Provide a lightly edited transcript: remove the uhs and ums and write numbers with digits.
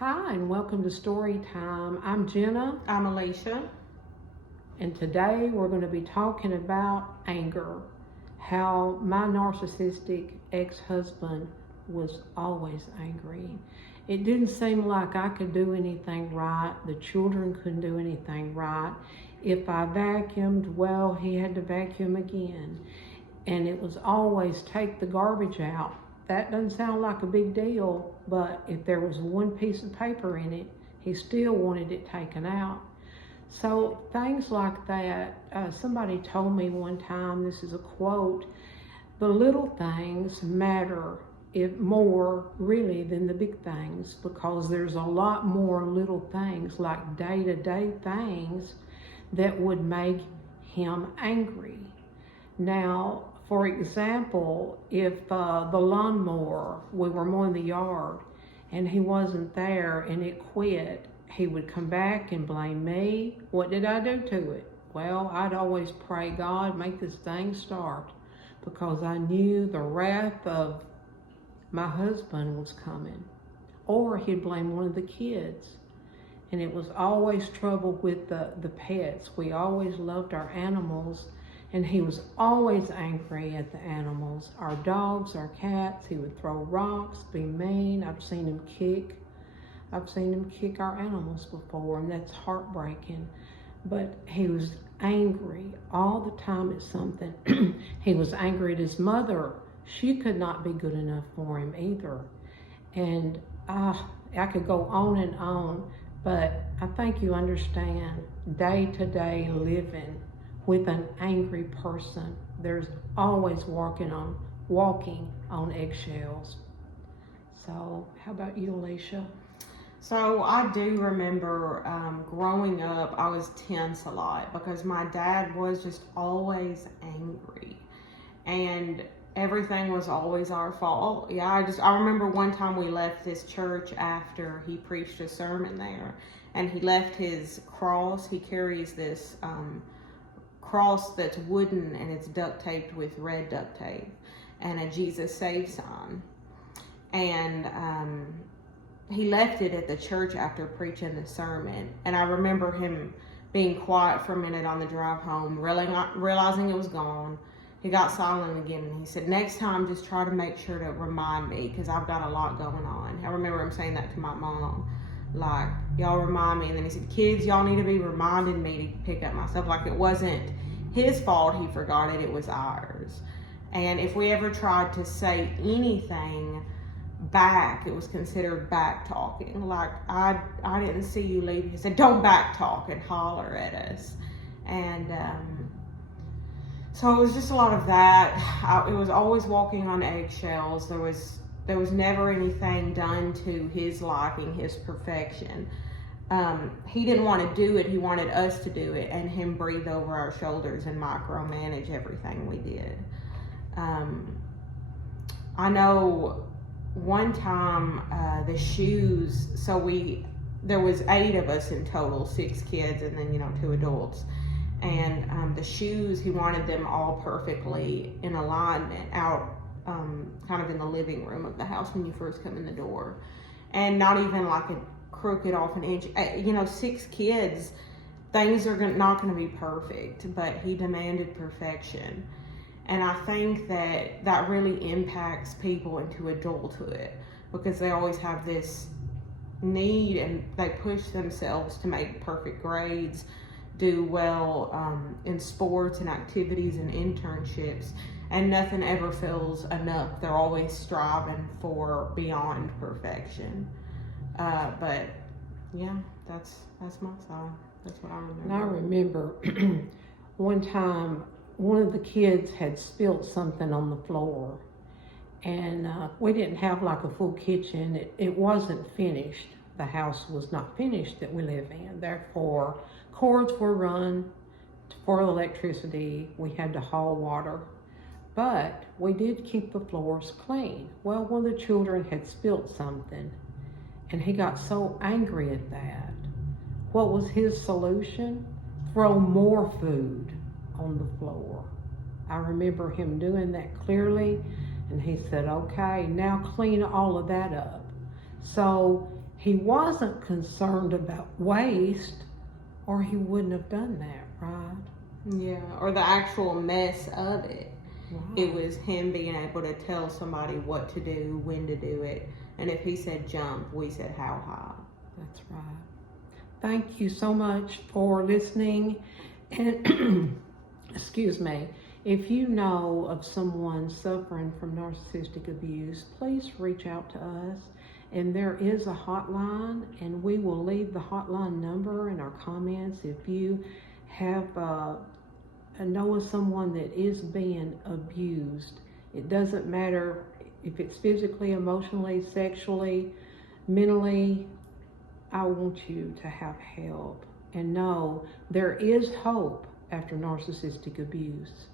Hi, and welcome to Story Time. I'm Jenna, I'm Alicia. and today we're going to be talking about anger. How my narcissistic ex-husband was always angry. It didn't seem like I could do anything right. The children couldn't do anything right. If I vacuumed, well, he had to vacuum again. And it was always take the garbage out. That doesn't sound like a big deal, but if there was one piece of paper in it, he still wanted it taken out. So things like that, somebody told me one time, this is a quote, the little things matter more really than the big things, because there's a lot more little things like day-to-day things that would make him angry. Now, for example, if the lawnmower, we were mowing the yard and he wasn't there and it quit, he would come back and blame me. What did I do to it? Well, I'd always pray, God, make this thing start, because I knew the wrath of my husband was coming. Or he'd blame one of the kids. And it was always trouble with the pets. We always loved our animals. And he was always angry at the animals. Our dogs, our cats, he would throw rocks, be mean. I've seen him kick our animals before, and that's heartbreaking. But he was angry all the time at something. He was angry at his mother. She could not be good enough for him either. And I could go on and on, but I think you understand day-to-day living with an angry person. There's always walking on eggshells. So how about you, Alicia? So I do remember growing up, I was tense a lot because my dad was just always angry. And everything was always our fault. I remember one time we left this church after he preached a sermon there. And he left his cross. He carries this cross that's wooden and it's duct taped with red duct tape and a Jesus Save sign. And he left it at the church after preaching the sermon. And I remember him being quiet for a minute on the drive home, realizing it was gone. He got silent again and he said, next time just try to make sure to remind me, because I've got a lot going on. I remember him saying that to my mom, like, y'all remind me. And then he said, kids, y'all need to be reminding me to pick up my stuff. Like, it wasn't his fault he forgot it, it was ours. And if we ever tried to say anything back, it was considered back talking. Like, I didn't see you leave. He said, don't back talk, and holler at us. And so it was just a lot of that. It was always walking on eggshells. There was never anything done to his liking, his perfection. He didn't want to do it. He wanted us to do it, and him breathe over our shoulders and micromanage everything we did. I know one time the shoes, there was 8 of us in total, 6 kids and then 2 adults. And the shoes, he wanted them all perfectly in alignment out kind of in the living room of the house when you first come in the door. And not even like a crooked off an inch. 6 kids, things are not going to be perfect, but he demanded perfection. And I think that really impacts people into adulthood, because they always have this need and they push themselves to make perfect grades, do well in sports and activities and internships, and nothing ever feels enough. They're always striving for beyond perfection. But yeah, that's my side. That's what I remember. And I remember one time one of the kids had spilled something on the floor, and we didn't have like a full kitchen. It wasn't finished. The house was not finished that we live in. Therefore, cords were run for electricity. We had to haul water, but we did keep the floors clean. Well, one of the children had spilled something, and he got so angry at that. What was his solution? Throw more food on the floor. I remember him doing that clearly, and he said, okay, now clean all of that up. So He wasn't concerned about waste, or he wouldn't have done that, right? Yeah, or the actual mess of it. Right. It was him being able to tell somebody what to do, when to do it. And if he said jump, we said how high. That's right. Thank you so much for listening. And excuse me, if you know of someone suffering from narcissistic abuse, please reach out to us. And there is a hotline, and we will leave the hotline number in our comments. If you have know of someone that is being abused, it doesn't matter if it's physically, emotionally, sexually, mentally. I want you to have help and know there is hope after narcissistic abuse.